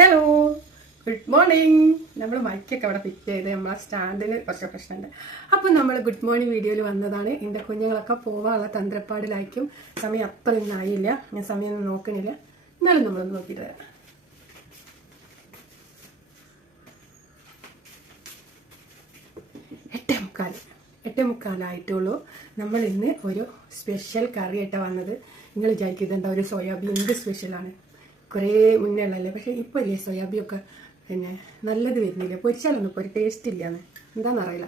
Hello, good morning. നമ്മൾ മൈക്കൊക്കെ അവിടെ fit ചെയ്ത് നമ്മളെ സ്റ്റാൻഡിന് കുറച്ച് പ്രശ്നമുണ്ട്. അപ്പം നമ്മൾ ഗുഡ് മോർണിംഗ് വീഡിയോയിൽ വന്നതാണ്. എൻ്റെ കുഞ്ഞുങ്ങളൊക്കെ പോവാനുള്ള തന്ത്രപ്പാടിലായിരിക്കും. സമയം അത്രയൊന്നും ആയില്ല, ഞാൻ സമയമൊന്നും നോക്കണില്ല. എന്നാലും നമ്മളൊന്ന് നോക്കിയിട്ട് വരാം. എട്ടേ മുക്കാലായിട്ടുള്ളൂ. നമ്മൾ ഇന്ന് ഒരു സ്പെഷ്യൽ കറിയായിട്ടാണ് വന്നത്. നിങ്ങൾ വിചാരിക്കുന്നത് ഒരു സോയാബീൻ്റെ സ്പെഷ്യലാണ്. കുറേ മുന്നേ ഉള്ളല്ലേ, പക്ഷേ ഇപ്പോൾ ഇല്ലേ സോയാബീൻ ഒക്കെ പിന്നെ നല്ലത് വരുന്നില്ല. പൊരിച്ചാലൊന്നും ഇപ്പോൾ ഒരു ടേസ്റ്റ് ഇല്ലാന്ന് എന്താണെന്നറിയില്ല.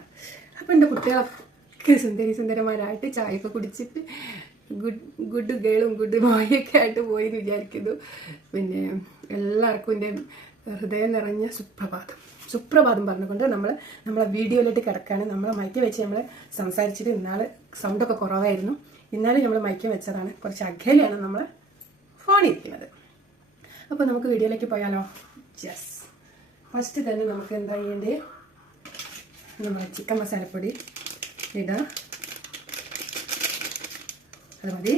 അപ്പോൾ എൻ്റെ കുട്ടികളൊക്കെ സുന്ദരന്മാരായിട്ട് ചായയൊക്കെ കുടിച്ചിട്ട് ഗുഡ് ഗേളും ഗുഡ് ബോയൊക്കെ ആയിട്ട് പോയി എന്ന് വിചാരിക്കുന്നു. പിന്നെ എല്ലാവർക്കും എൻ്റെ ഹൃദയം നിറഞ്ഞ സുപ്രഭാതം പറഞ്ഞുകൊണ്ട് നമ്മളെ വീഡിയോയിലോട്ട് കിടക്കുകയാണ്. നമ്മളെ മൈക്ക് വെച്ച് നമ്മൾ സംസാരിച്ചിട്ട് ഇന്നാൾ സൗണ്ടൊക്കെ കുറവായിരുന്നു. ഇന്നാലും നമ്മൾ മൈക്ക് വെച്ചതാണ്. കുറച്ച് അകലെയാണ് നമ്മൾ ഫോണിരിക്കുന്നത്. അപ്പോൾ നമുക്ക് വീഡിയോയിലേക്ക് പോയാലോ? യെസ്. ഫസ്റ്റ് തന്നെ നമുക്ക് എന്താ ചെയ്യേണ്ടത്, നമ്മൾ ചിക്കൻ മസാലപ്പൊടി ഇടാം, അത് മതി.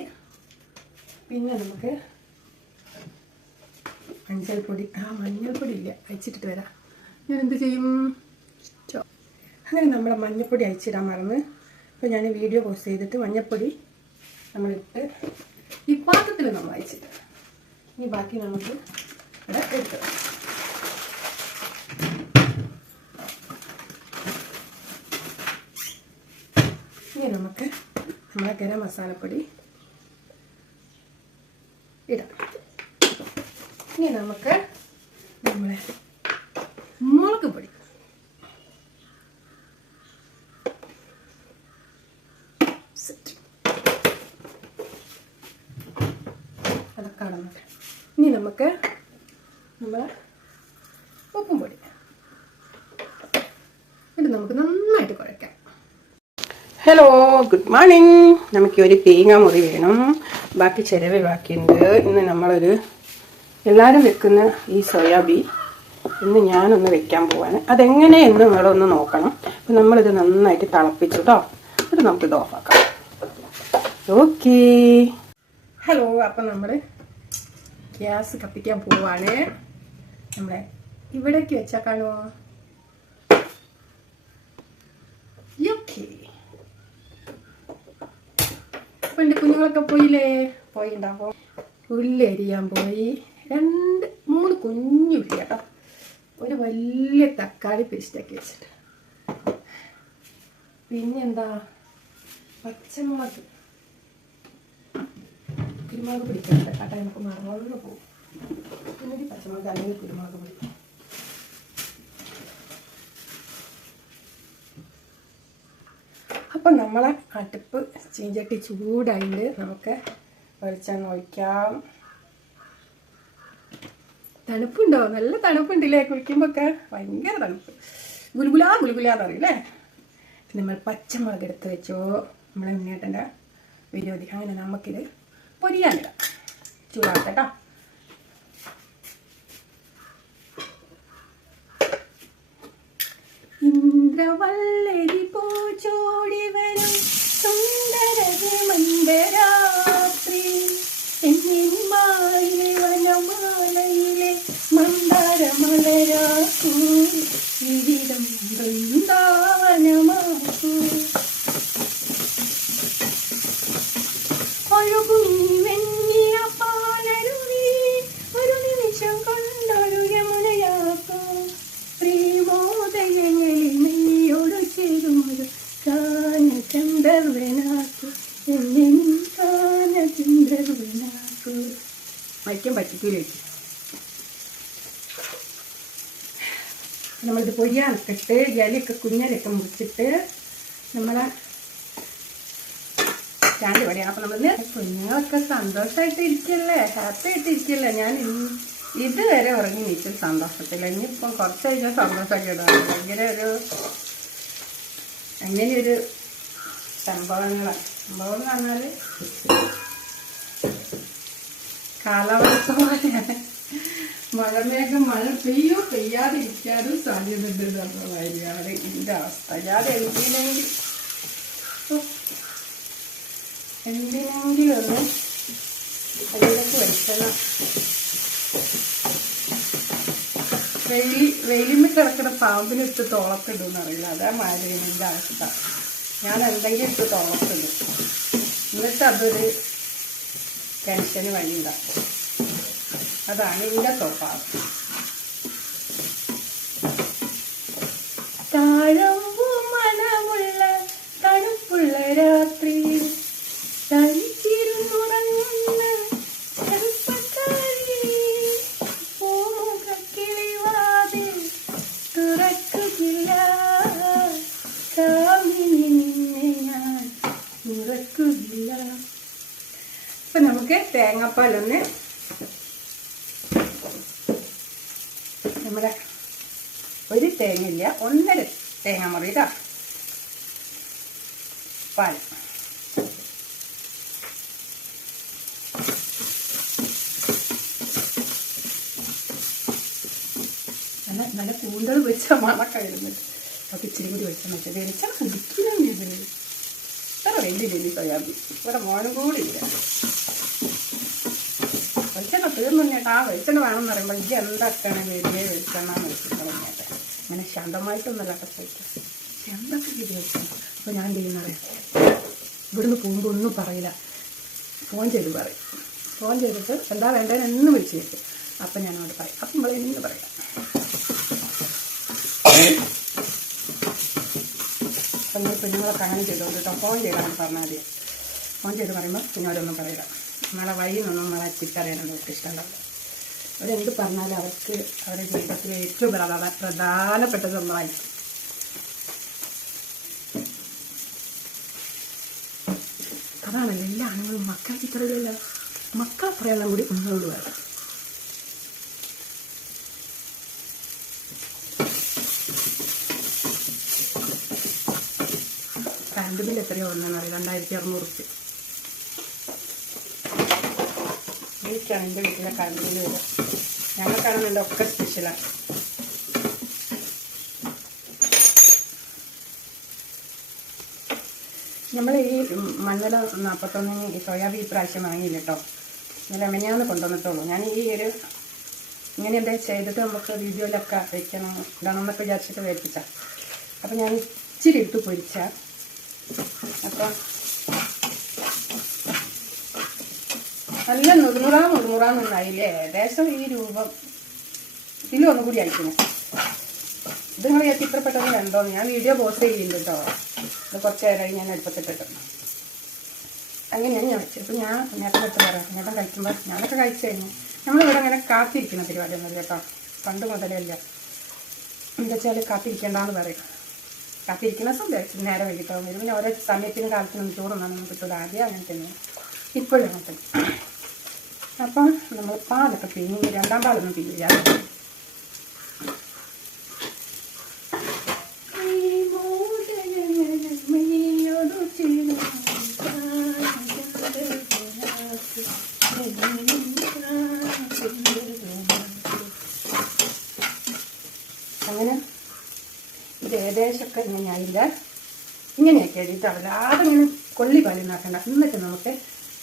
പിന്നെ നമുക്ക് മഞ്ഞൾപ്പൊടി ഇല്ല, അയച്ചിട്ടിട്ട് വരാം. ഞാൻ എന്ത് ചെയ്യും, അങ്ങനെ നമ്മളെ മഞ്ഞൾപ്പൊടി അയച്ചിടാൻ മറന്ന്. അപ്പോൾ ഞാൻ വീഡിയോ പോസ്റ്റ് ചെയ്തിട്ട് മഞ്ഞൾപ്പൊടി നമ്മളിട്ട് ഈ പാത്രത്തിൽ നമ്മൾ അയച്ചിട്ട് ഇനി ബാക്കി നമുക്ക് ഇവിടെ എടുത്ത് ഇനി നമുക്ക് നമ്മളെ ഗരം മസാലപ്പൊടി ഇടാം. ഇനി നമുക്ക് നമ്മളെ മുളക് പൊടി അതൊക്കെ അടങ്ങട്ടെ. ഇനി നമുക്ക് നമ്മളെ ഉപ്പും പൊടി ഇത് നമുക്ക് നന്നായിട്ട് കുഴക്കാം. Hello, good morning. നമുക്ക് ഒരു തേങ്ങ മുറി വേണം, ബാക്കി ചിലവ് ബാക്കിയുണ്ട്. ഇന്ന് നമ്മളൊരു എല്ലാവരും വെക്കുന്ന ഈ സോയാബീൻ ഇന്ന് ഞാനൊന്ന് വെക്കാൻ പോവാണ്. അതെങ്ങനെയെന്ന് നിങ്ങളൊന്ന് നോക്കണം. അപ്പം നമ്മളിത് നന്നായിട്ട് തിളപ്പിച്ചു കേട്ടോ. എന്നിട്ട് നമുക്കിത് ഓഫാക്കാം. ഓക്കേ. ഹലോ, അപ്പം നമ്മൾ ഗ്യാസ് കത്തിക്കാൻ പോവാണ്. നമ്മളെ ഇവിടേക്ക് വെച്ചാൽ കാണുമോ? ഓക്കേ. അപ്പം എൻ്റെ കുഞ്ഞുങ്ങളൊക്കെ പോയിണ്ടാവും. ഉള്ളി അരിയാൻ പോയി. 2-3 കുഞ്ഞു ഉള്ളി കേട്ടോ. ഒരു വലിയ തക്കാളി പേസ്റ്റാക്കി വെച്ചിട്ട്, പിന്നെന്താ പച്ചമുളക്, കുരുമുളക് പിടിക്കുന്നുണ്ട് കേട്ടോ. നമുക്ക് മറന്നു പോകും. പിന്നെ പച്ചമുളക് അല്ലെങ്കിൽ കുരുമുളക് പൊടി. അപ്പം നമ്മളെ അടുപ്പ് ചീഞ്ചട്ടി ചൂടായിട്ട് നമുക്ക് വെളിച്ചെണ്ണ ഒഴിക്കാം. തണുപ്പുണ്ടോ? നല്ല തണുപ്പുണ്ടല്ലേ, കുളിക്കുമ്പോഴൊക്കെ ഭയങ്കര തണുപ്പ്. ഗുലുഗുലാന്ന് അറിയില്ലേ. നമ്മൾ പച്ചമുളക് എടുത്ത് വെച്ചോ, നമ്മളെ ഉണ്ണിയേട്ടൻ്റെ വിരോധി. അങ്ങനെ നമുക്കിത് പൊരിയാനിടാം. ചൂടാക്കട്ടോ. ഇന്ദ്രവല്ലരി പൂച്ചോടി വരും സുന്ദരമന്ദരാത്രി എന്നിമായിലെ വനമാലയിലെ മന്ദരമലരാക്കൂ വിവിധം വൃന്ദാവനമാക്കൂ ഒഴുകുനി വെണ്ണിയ പാലരുവി ഒരു നിമിഷം കൊണ്ടൊരു യമുനയാക്കൂ ശ്രീമോദയങ്ങളിൽ മെയ്യോട് ചേരുമൊരു ഗാനചന്ദ്രവനാക്കൂ എന്നെ ഗാനചന്ദ്രവനാക്കൂ. മൈക്കും പറ്റിക്കൂലേക്ക് നമ്മളിത് പൊരിയാനൊക്കെ ഇട്ട് ഇലയൊക്കെ കുഞ്ഞലൊക്കെ മുറിച്ചിട്ട് നമ്മളെ സ്റ്റാൻഡ് പണിയാണ്. അപ്പം നമ്മൾ കുഞ്ഞുങ്ങളൊക്കെ സന്തോഷമായിട്ട് ഇരിക്കല്ലേ, ഹാപ്പി ആയിട്ട് ഇരിക്കല്ലേ. ഞാൻ ഇതുവരെ ഉറങ്ങി നീച്ചൊരു സന്തോഷത്തില്ല. ഇനിയിപ്പം കുറച്ച് കഴിഞ്ഞാൽ സന്തോഷമൊക്കെ ഇടാണ്. അങ്ങനെയൊരു സംഭവം എന്ന് പറഞ്ഞാൽ കാലാവസ്ഥ പോലെയാണ്. മഴമേഘം മഴ പെയ്യാതിരിക്കാനും സാധ്യതയുണ്ട് എന്നുള്ളതായിരിക്കും ഇതിൻ്റെ അവസ്ഥ. ഞാൻ എന്തിനെങ്കിലും ഒന്ന് അതിലേക്ക് വെക്കണം. വെയിലിൽ കിടക്കുന്ന പാമ്പിനെടുത്ത് തോളത്തിടുമെന്ന് അറിയില്ല. അതാ മാതിരി എൻ്റെ അവസ്ഥ. ഞാൻ എന്തെങ്കിലും എടുത്ത് തോളത്തിടും, എന്നിട്ട് അതൊരു ടെൻഷന് വഴിയുണ്ടാക്കും. അതാണ് എൻ്റെ സ്വഭാവം. താഴമ്പൂ മണമുള്ള തണുപ്പുള്ള രാത്രി തനിച്ചിരുന്നുറങ്ങുന്ന ചെറുപ്പക്കാരി പൂമുഖക്കിളിവാതിൽ തുറക്കുകില്ല, കാമിനി നിന്നെ ഞാൻ തുറക്കുകില്ല. അപ്പൊ നമുക്ക് തേങ്ങാപ്പാലൊന്ന് നമ്മുടെ ഒരു തേങ്ങയില്ല, 1.5 തേങ്ങാമുറി ഇതാ പാൽ. നല്ല കൂന്തൽ വെച്ച മണക്ക വരുന്നുണ്ട്. അതൊക്കെ ഇച്ചിരി കൂടി വെച്ചാൽ മതി. വെളിച്ചാൽ കുടിക്കണം. ഇതിന് ഇത്ര വലിയ സോയാബീൻ ഇവിടെ മോനും കൂടി ഇല്ല. വെളിച്ചെണ്ണ തീർന്നു കേട്ടോ. ആ വെളിച്ചെണ്ണ വേണമെന്ന് പറയുമ്പോൾ ഇത് എന്തൊക്കെയാണ് വലിയ വെളിച്ചെണ്ണ വെച്ചിട്ട് കേട്ടെ. അങ്ങനെ ശാന്തമായിട്ടൊന്നല്ല കഴിക്കാം, എന്തൊക്കെ ചെയ്ത് വെക്കണം. അപ്പോൾ ഞാൻ ചെയ്യുന്നത് ഇവിടുന്ന് പോകുമ്പോൾ ഒന്നും പറയില്ല, ഫോൺ ചെയ്ത് പറയും. ഫോൺ ചെയ്തിട്ട് എന്താ വേണ്ടതെന്ന് എന്ന് വിളിച്ച് വെക്കും. അപ്പം ഞാനോട് പറയും. അപ്പം നമ്മൾ ഇന്ന് പറയാം. അപ്പം നിങ്ങൾ കുഞ്ഞുങ്ങളൊക്കെ അങ്ങനെ ചെയ്തോണ്ട് കേട്ടോ. ഫോൺ ചെയ്താൽ പറഞ്ഞാൽ മതി. ഫോൺ ചെയ്ത് പറയുമ്പോൾ കുഞ്ഞവരൊന്നും പറയില്ല. നമ്മളെ വഴിയിൽ നിന്നും നമ്മളെ ചിത്തറിയാനൊന്നും അവർക്ക് ഇഷ്ടമുണ്ടാവില്ല. അവരെന്ത് പറഞ്ഞാലും അവർക്ക് അവരുടെ ജീവിതത്തിൽ ഏറ്റവും പ്രധാനപ്പെട്ട സംഭവമായിരിക്കും. അതാണല്ലോ എല്ലാ ആണുങ്ങളും മക്കളെ ചിത്രമില്ല. മക്കളെ പറയാനുള്ള കൂടി മുന്നോട്ട് വേണം. കറണ്ട് ബില്ല് എത്രയോ ഒന്നെന്ന് അറിയാം, 2600 റുപ്യ. എനിക്കാണ് എൻ്റെ വീട്ടിലെ കറണ്ട് ബില്ല് വരിക. ഞങ്ങൾക്കാണെന്നുണ്ട് ഒക്കെ സ്പെഷ്യലാണ്. നമ്മൾ ഈ മണ്ണല 41 ഈ സോയാബീൻ പ്രാവശ്യം വാങ്ങിയില്ല കേട്ടോ. ഇന്നലെ മെനിയാന്ന് കൊണ്ടുവന്നിട്ടുള്ളൂ. ഞാൻ ഈ ഒരു ഇങ്ങനെ എന്താ ചെയ്തിട്ട് നമുക്ക് വീഡിയോയിലൊക്കെ വയ്ക്കണം ഇടാണെന്നൊക്കെ വിചാരിച്ചിട്ട് വേൽപ്പിച്ച. അപ്പം ഞാൻ ഇച്ചിരി എടുത്ത് പൊരിച്ച. അപ്പം നല്ല നുറുനുറാന്നൊന്നായില്ലേ. ഏകദേശം ഈ രൂപം കിലോ ഒന്നും കൂടി അയക്കുന്നത്. ഇത് നിങ്ങൾ എത്ര പെട്ടെന്ന് വേണ്ടോന്ന് ഞാൻ വീഡിയോ പോസ്റ്റ് ചെയ്യുന്നുണ്ട് കേട്ടോ. ഇത് കുറച്ച് നേരമായി ഞാൻ അടുപ്പത്തിട്ടിട്ടുണ്ട്. അങ്ങനെയാണ് ഞാൻ വെച്ചത്. ഇപ്പം ഞാൻ നേട്ടം പറയാം. നേട്ടം കഴിക്കുമ്പോൾ ഞാനൊക്കെ കഴിച്ചു കഴിഞ്ഞു. നമ്മളിവിടെ അങ്ങനെ കാത്തിരിക്കുന്ന പരിപാടിയൊന്നുമില്ല കേട്ടോ. പണ്ട് മുതലേ ഇല്ല. എന്താ വെച്ചാൽ കാത്തിരിക്കേണ്ടെന്ന് പറയും. കാത്തിരിക്കുന്ന സമയം നേരെ വൈകിട്ടാവും വരും. പിന്നെ ഓരോ സമയത്തിനും കാലത്തിനും ചോറൊന്നും കിട്ടുന്നത് ആദ്യം അങ്ങനെ തന്നെയാണ്, ഇപ്പോഴും അങ്ങനെ തന്നെ. അപ്പം നമ്മൾ പാലൊക്കെ പിഴിഞ്ഞ് 2ാം പാലൊന്നും പിഴിഞ്ഞില്ല. അങ്ങനെ ഇത് ഏകദേശമൊക്കെ ഇങ്ങനെയായില്ല. ഇങ്ങനെയൊക്കെ എഴുതിയിട്ടാവില്ല. ആദ്യം ഇങ്ങനെ കൊള്ളി പാലുണ്ടാക്കണ്ട. എന്നിട്ട് നമുക്ക്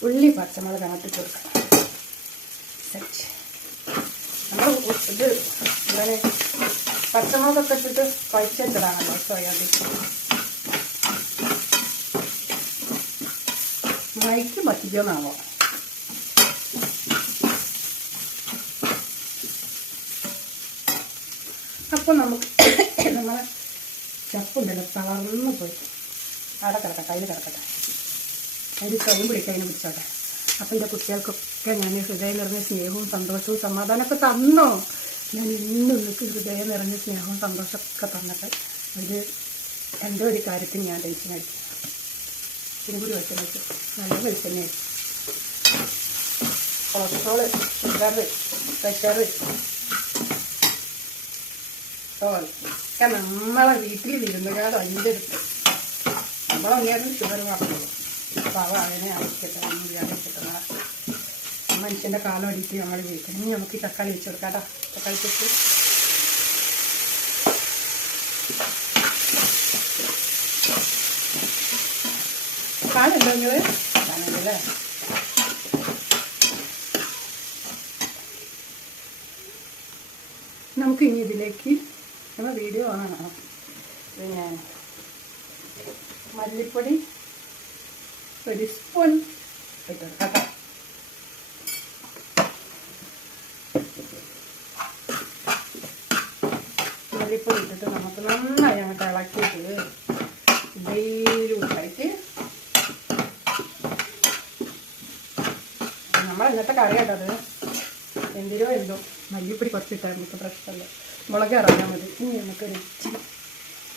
ഉള്ളി പച്ചമുളക് അങ്ങോട്ട് കൊടുക്കാം. നമ്മൾ ഇത് എന്താണ് പച്ചമുളകൊക്കെ ഇട്ടിട്ട് കുഴച്ചിട്ടതാണല്ലോ സോയാബീൻ. മൈക്ക് പറ്റിക്കുമെന്നാവോ. അപ്പോൾ നമുക്ക് നമ്മളെ ചപ്പുണ്ടല്ലോ തളർന്ന് പോയി അവിടെ കിടക്കട്ടെ, കയ്യിൽ കിടക്കട്ടെ. അതിന് സ്വയം പിടിക്കാൻ അതിനെ പിടിച്ചോട്ടെ. അപ്പം എൻ്റെ കുട്ടികൾക്കൊക്കെ ഞാൻ ഹൃദയം നിറഞ്ഞ സ്നേഹവും സന്തോഷവും സമാധാനമൊക്കെ തന്നോ. ഞാൻ ഇന്നും നിങ്ങൾക്ക് ഹൃദയം നിറഞ്ഞ സ്നേഹവും സന്തോഷമൊക്കെ തന്നിട്ട് ഒരു എൻ്റെ ഒരു കാര്യത്തിന് ഞാൻ ടെൻഷൻ അടിക്കും. ഇതിനും കൂടി വെച്ച് വെച്ചു നല്ല വെളിച്ചെണ്ണ ആയിരിക്കും. കൊളസ്ട്രോള്, ഷുഗർ, പ്രഷർ ഒക്കെ നമ്മളെ വീട്ടിൽ വിരുന്നുകാർ അതിൻ്റെ അടുത്ത് നമ്മളങ്ങേരും ഷുഗർ മാത്രമേ. അപ്പോൾ അവ അങ്ങനെ ആയിരിക്കട്ടെ, ഒന്നുമില്ലാതിരിക്കട്ടെ. മനുഷ്യൻ്റെ കാലം അടിച്ച് നമ്മൾ ജീവിക്കണം. ഇനി നമുക്ക് ഈ തക്കാളി വെച്ച് കൊടുക്കാം കേട്ടോ. തക്കാളി വെച്ച് പാലുണ്ടോ നിങ്ങൾ പാലുണ്ടല്ലേ. നമുക്ക് ഇനി ഇതിലേക്ക് നമ്മൾ വീഡിയോ കാണണം. പിന്നെ മല്ലിപ്പൊടി 1 സ്പൂൺ ഇട്ടെടുക്കാം കേട്ടോ. മല്ലിപ്പൊടി ഇട്ടിട്ട് നമുക്ക് നന്നായി അങ്ങോട്ട് ഇളക്കിയിട്ട് വെയിലൂട്ടായിട്ട് നമ്മൾ ഇന്നത്തെ കറി കേട്ടത് എന്തിനോ എന്തോ മല്ലിപ്പൊടി കുറച്ചിട്ടാൽ നമുക്ക് പ്രശ്നമല്ല. മുളക് ഇറങ്ങാൻ മതി. ഇനി നമുക്കൊരു ഇച്ചിരി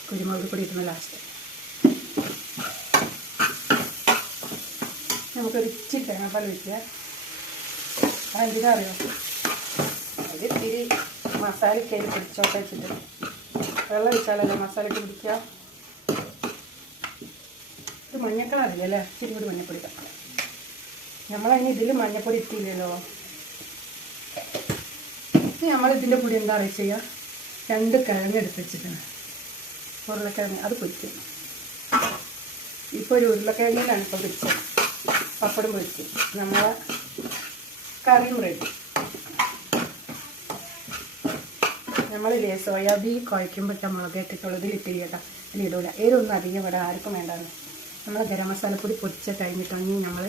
കുരുമുളക് പൊടി ഇടുന്ന ലാസ്റ്റ്. നമുക്കൊരു ഇച്ചിരി തേങ്ങാപ്പാൽ വയ്ക്കുക. അതെന്തിനാ അറിയോ? ഒരു ഇത്തിരി മസാലയ്ക്ക് അതിൽ പിടിച്ചോട്ടെ വെച്ചിട്ട്. വെള്ളം ഒഴിച്ചാലല്ലേ മസാലയ്ക്ക് പിടിക്കുക. ഇത് മഞ്ഞക്കളറില്ല അല്ലേ? ഇച്ചിരി കൂടി മഞ്ഞപ്പൊടി തക്കണം. നമ്മളതിന് ഇതിൽ മഞ്ഞപ്പൊടി ഇട്ടില്ലല്ലോ. നമ്മളിതിൻ്റെ പൊടി എന്താ പറയുക ചെയ്യുക? 2 കിഴങ്ങ് എടുത്ത് വെച്ചിട്ടാണ്. ഉരുളക്കിഴങ്ങ് അത് പൊരിക്കും. ഇപ്പോൾ ഒരു ഉരുളക്കിഴങ്ങിലാണ് ഇപ്പോൾ പൊരിച്ചത്. പപ്പടം പൊരിക്കും. നമ്മളെ കറിയും റെഡി. നമ്മളില്ലേ സോയാബീൻ കുഴയ്ക്കുമ്പോഴത്തെ മുളക് ഇട്ടിട്ടുള്ളത് ഇട്ടില്ല കേട്ടോ. ഇതിലിടൂല. ഏതൊന്നും അധികം ഇവിടെ ആർക്കും വേണ്ടാന്ന്. നമ്മൾ ഗരം മസാലപ്പൊടി പൊടിച്ച കഴിഞ്ഞിട്ടാണെങ്കിൽ നമ്മൾ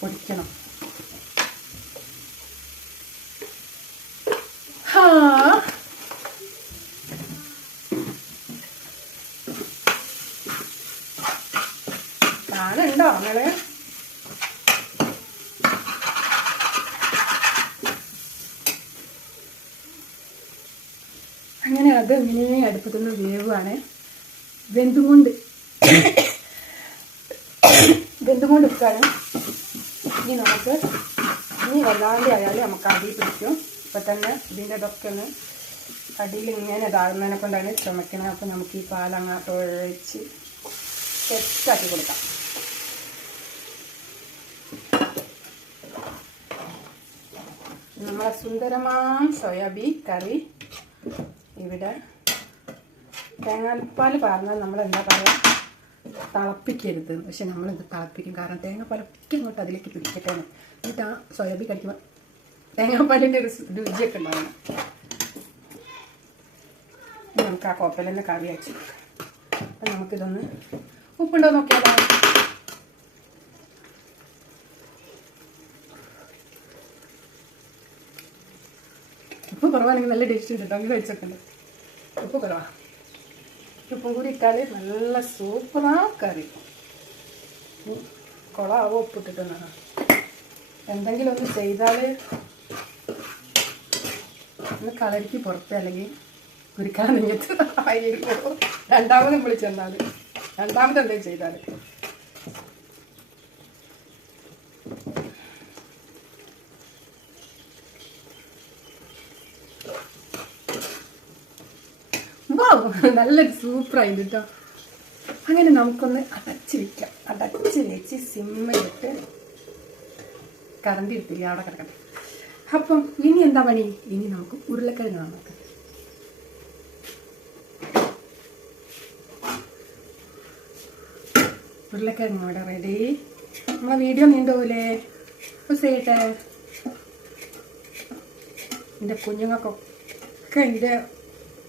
പൊടിക്കണം. കാണുണ്ടോ നിങ്ങള്? അങ്ങനെ അത് ഇങ്ങനെ അടുപ്പത്തുനിന്ന് വേവുകയാണ്. വെന്തുകൊണ്ട് വെക്കാണ്. ഇനി നമുക്ക് ഇനി വല്ലാണ്ട് ആയാലും നമുക്ക് അടി പിടിക്കും. ഇപ്പം തന്നെ ഇതിൻ്റെ ഇതൊക്കെ ഒന്ന് അടിയിൽ ഇങ്ങനെ ഇതാകുന്നതിനെ കൊണ്ടാണ് ചുമക്കുന്നത്. അപ്പം നമുക്ക് ഈ പാലങ്ങോട്ട് ഒഴിച്ച് സെറ്റാക്കി കൊടുക്കാം. നമ്മളെ സുന്ദരമായ സോയാബീൻ കറി ഇവിടെ. തേങ്ങാപ്പാൽ പറഞ്ഞാൽ നമ്മളെന്താ പറയുക, തിളപ്പിക്കരുത്. പക്ഷെ നമ്മളിത് തിളപ്പിക്കും. കാരണം തേങ്ങാപ്പാൽ ഒറ്റ അങ്ങോട്ട് അതിലേക്ക് പിടിക്കട്ടെ. എന്നിട്ട് ആ സോയാബീൻ കഴിക്കുമ്പോൾ തേങ്ങാപ്പാലിൻ്റെ ഒരു രുചിയൊക്കെ ഉണ്ടാവണം. നമുക്ക് ആ കോപ്പയിൽ തന്നെ കറി അയച്ചു. അപ്പം നമുക്കിതൊന്ന് ഉപ്പുണ്ടോ നോക്കിയാലോ? ഉപ്പ് കുറവാണെങ്കിൽ നല്ല ടേസ്റ്റ് ഉണ്ട് കേട്ടോ. അങ്ങനെ കഴിച്ചിട്ടുണ്ട്. ഉപ്പ് കുറവാണ്. ഉപ്പും കൂടി ഇട്ടാൽ നല്ല സൂപ്പറാ കറി. കുളമാവോ ഉപ്പിട്ടിട്ടെന്നാണ്. എന്തെങ്കിലും ഒന്ന് ചെയ്താൽ ഒന്ന് കളരിക്ക് പുറത്ത് അല്ലെങ്കിൽ കുരിക്കാൻ നെഞ്ഞത്ത് ആയിരിക്കും. രണ്ടാമതും വിളിച്ചെന്നാൽ രണ്ടാമത് എന്തെങ്കിലും ചെയ്താൽ നല്ലൊരു സൂപ്പറായിട്ട് കേട്ടോ. അങ്ങനെ നമുക്കൊന്ന് അടച്ച് വയ്ക്കാം. അടച്ച് വെച്ച് സിമ്മിലിട്ട് കറണ്ട് ഇട്ടില്ല അവിടെ കിടക്കട്ടെ. അപ്പം ഇനി എന്താ പണി? ഇനി നമുക്ക് ഉരുളക്കിഴങ്ങ് നമുക്ക് ഉരുളക്കിഴങ്ങ് അവിടെ റെഡി. നമ്മളെ വീഡിയോ നീണ്ടുപോലെ ചെയ്യട്ടെ. എൻ്റെ കുഞ്ഞുങ്ങൾക്കൊക്കെ എൻ്റെ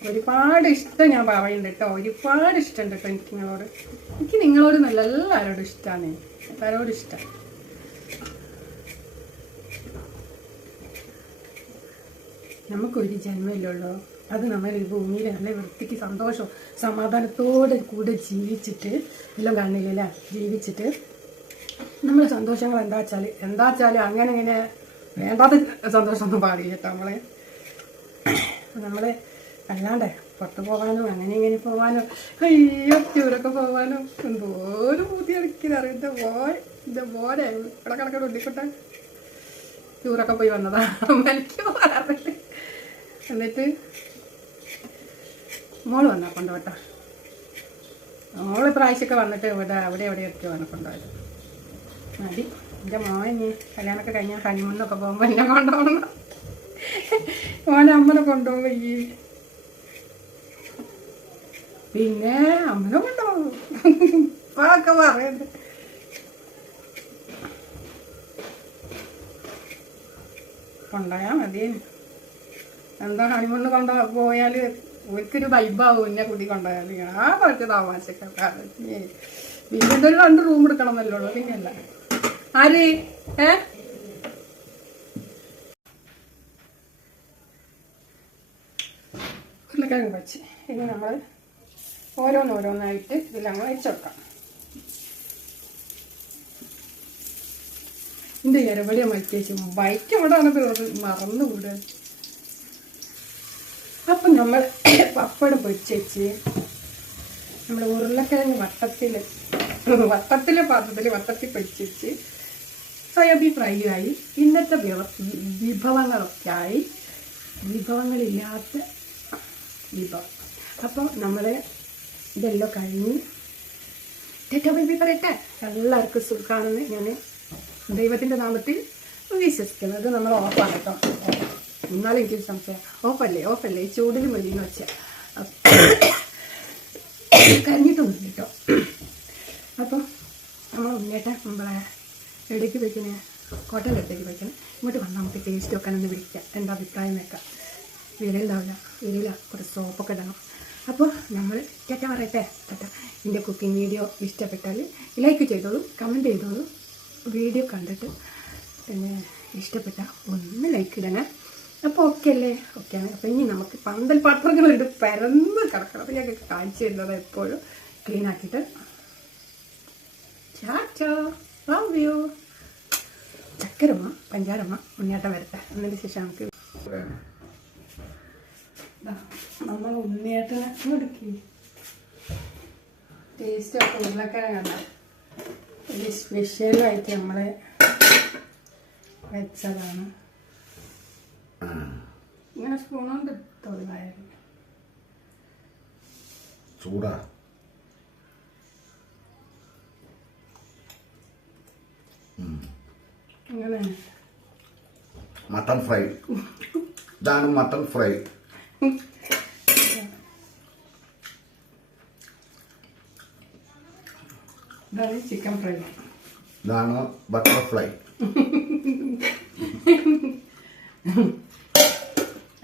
ഒരുപാട് ഇഷ്ടം ഞാൻ പറയുന്നുണ്ട് കേട്ടോ. ഒരുപാട് ഇഷ്ടമുണ്ട് കേട്ടോ എനിക്ക് നിങ്ങളോട്. എനിക്ക് നിങ്ങളോട് നല്ല എല്ലാവരോടും ഇഷ്ടമാണ്. എല്ലാവരോടും ഇഷ്ടം. നമുക്കൊരു ജന്മമില്ലുള്ളൂ. അത് നമ്മൾ ഈ ഭൂമിയിൽ നല്ല വൃത്തിക്ക് സന്തോഷവും സമാധാനത്തോടെ കൂടെ ജീവിച്ചിട്ട് എല്ലാം കാണില്ലല്ലേ, ജീവിച്ചിട്ട് നമ്മളെ സന്തോഷങ്ങൾ എന്താ വെച്ചാൽ അങ്ങനെ ഇങ്ങനെ വേണ്ടാത്ത സന്തോഷമൊന്നും പാടില്ല കേട്ടോ. നമ്മളെ അല്ലാണ്ട് പുറത്ത് പോകാനോ അങ്ങനെ ഇങ്ങനെ പോകാനോ അയ്യോ ടൂരൊക്കെ പോകാനോ എന്തോരം ബുദ്ധി കളിക്കുന്നത്. എൻ്റെ മോനെ ഇവിടെ കിടക്കണ ഉള്ളിക്കൊട്ടെ ടൂറൊക്കെ പോയി വന്നതാ. എനിക്ക് പറയാറില്ല. എന്നിട്ട് മോള് വന്നാൽ കൊണ്ടുപോട്ടെ. മോള് പ്രാവശ്യമൊക്കെ വന്നിട്ട് എവിടെയൊക്കെ വന്ന് കൊണ്ടുപോയത് മതി. എൻ്റെ മോനെ കല്യാണമൊക്കെ കഴിഞ്ഞാൽ ഹണിമൂണിനൊക്കെ പോകുമ്പോൾ എന്നെ കൊണ്ടുപോകണം. മോനെ അമ്മനെ കൊണ്ടുപോകും. പിന്നെ അമ്മനെ കൊണ്ടുപോകും. ഇപ്പൊക്കെ പറയുന്നത് കൊണ്ടുപോയാൽ മതി. എന്താ ഹണിമൂണിന് പോയാല് ഒരിക്കൊരു വൈബാവും എന്നെ കൂട്ടി കൊണ്ടുപോയാൽ ആ കുറച്ച് താമസൊക്കെ വീടിൻ്റെ ഒരു 2 റൂം എടുക്കണം എന്നല്ലോ പിന്നെയല്ല ആര് ഉരുളക്കിഴങ്ങ് വെച്ച് ഇനി നമ്മൾ ഓരോന്നോരോന്നായിട്ട് ഇതിൽ നമ്മൾ വെച്ച് വെക്കാം. ഇതിൻ്റെ ഇരവളിയ മറ്റേച്ച് ബൈക്ക് എവിടെയാണ് മറന്നുകൂടുക. അപ്പം നമ്മൾ പപ്പടം പൊരിച്ച് നമ്മൾ ഉരുളക്കിഴങ്ങ് വട്ടത്തിൽ പാത്രത്തിൽ പൊരിച്ച് സോയാബീൻ ഫ്രൈ ആയി. ഇന്നത്തെ വിഭവങ്ങളൊക്കെ ആയി. വിഭവങ്ങളില്ലാത്ത വിഭവം. അപ്പോൾ നമ്മൾ ഇതെല്ലാം കഴിഞ്ഞ് ബേബി പറയട്ടെ എല്ലാവർക്കും സുഖമാണെന്ന് ഞാൻ ദൈവത്തിൻ്റെ നാമത്തിൽ വിശ്വസിക്കുന്നത്. അത് നമ്മൾ ഓഫാണ് കേട്ടോ. എന്നാലും എനിക്ക് സംശയം ഓഫല്ലേ ഈ ചൂടിൽ മതിയെന്ന് വെച്ചാൽ കഴിഞ്ഞിട്ടൊന്നും കേട്ടോ. അപ്പോൾ നമ്മൾ ഉണ്ണേട്ടെ നമ്മളെ എവിടേക്ക് വയ്ക്കണേ കോട്ടൻ്റെ അടുത്തേക്ക് വയ്ക്കണം. ഇങ്ങോട്ട് വന്നാൽ നമുക്ക് ടേസ്റ്റ് വെക്കാനൊന്ന് വിളിക്കാം. എന്താ അഭിപ്രായം വെക്കാം. വിരയില്ല കുറച്ച് സോപ്പൊക്കെ ഇടണം. അപ്പോൾ നമ്മൾ ടാറ്റ പറയട്ടെ. ടാറ്റ. എൻ്റെ കുക്കിംഗ് വീഡിയോ ഇഷ്ടപ്പെട്ടാൽ ലൈക്ക് ചെയ്തോളൂ, കമൻറ്റ് ചെയ്തോളൂ. വീഡിയോ കണ്ടിട്ട് പിന്നെ ഇഷ്ടപ്പെട്ട ഒന്ന് ലൈക്ക് ഇടണേ. അപ്പോൾ ഓക്കെ അല്ലേ? ഓക്കെയാണ്. അപ്പോൾ ഇനി നമുക്ക് പന്തൽ പാത്രങ്ങളുണ്ട് പരന്ന് കിടക്കണം. അപ്പോൾ ഞങ്ങൾക്ക് കാണിച്ചു തരുന്നത് എപ്പോഴും ക്ലീൻ ആക്കിയിട്ട് ലവ് യു. ചക്കരമ്മ പഞ്ചാരമ്മ ഉണ്ണിയാട്ടം വരട്ടെ. എന്നതിന് ശേഷം നമുക്ക് നമ്മൾ ഉണ്ണിയാട്ടനെ കൊടുക്കി ടേസ്റ്റ് ഒക്കെ ഉരുളക്കിഴങ്ങല്ല. ഒരു സ്പെഷ്യലായിട്ട് നമ്മൾ വെച്ചതാണ്. ഇങ്ങനെ സ്പൂണുകൊണ്ട് തൊഴിലായാലും ചൂടാ. ഇങ്ങനെ മട്ടൺ ഫ്രൈ. ഇതാണ് മട്ടൺ ഫ്രൈ. ഇതാണ് ചിക്കൻ ഫ്രൈ. ഇതാണ് ബട്ടർഫ്ലൈ.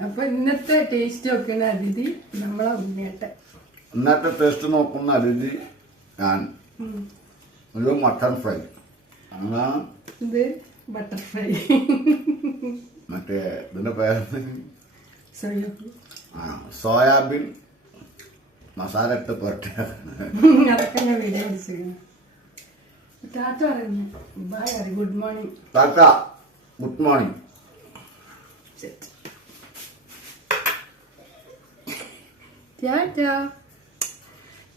അപ്പൊ ഇന്നത്തെ ടേസ്റ്റ് നോക്കുന്ന അതിഥി നമ്മളെ ഉണ്ണിയാട്ടൻ. ഇന്നത്തെ ടേസ്റ്റ് നോക്കുന്ന അതിഥി ഞാൻ. ഒരു മട്ടൺ ഫ്രൈ. അങ്ങനെ ഇത് ബട്ടർഫ്ലൈ. മറ്റേ ഇതിന്റെ പേര് സോയാബീൻ. സോയാബീൻ മസാല ഇട്ട് പൊരട്ട. അതൊക്കെ ഞാൻ വീഡിയോ അടിച്ചിരുന്നു. ടാറ്റ പറഞ്ഞു. ബൈ അറി. Good morning. Tata. Good morning. Tata.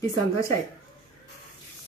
ഈ സന്തോഷായി.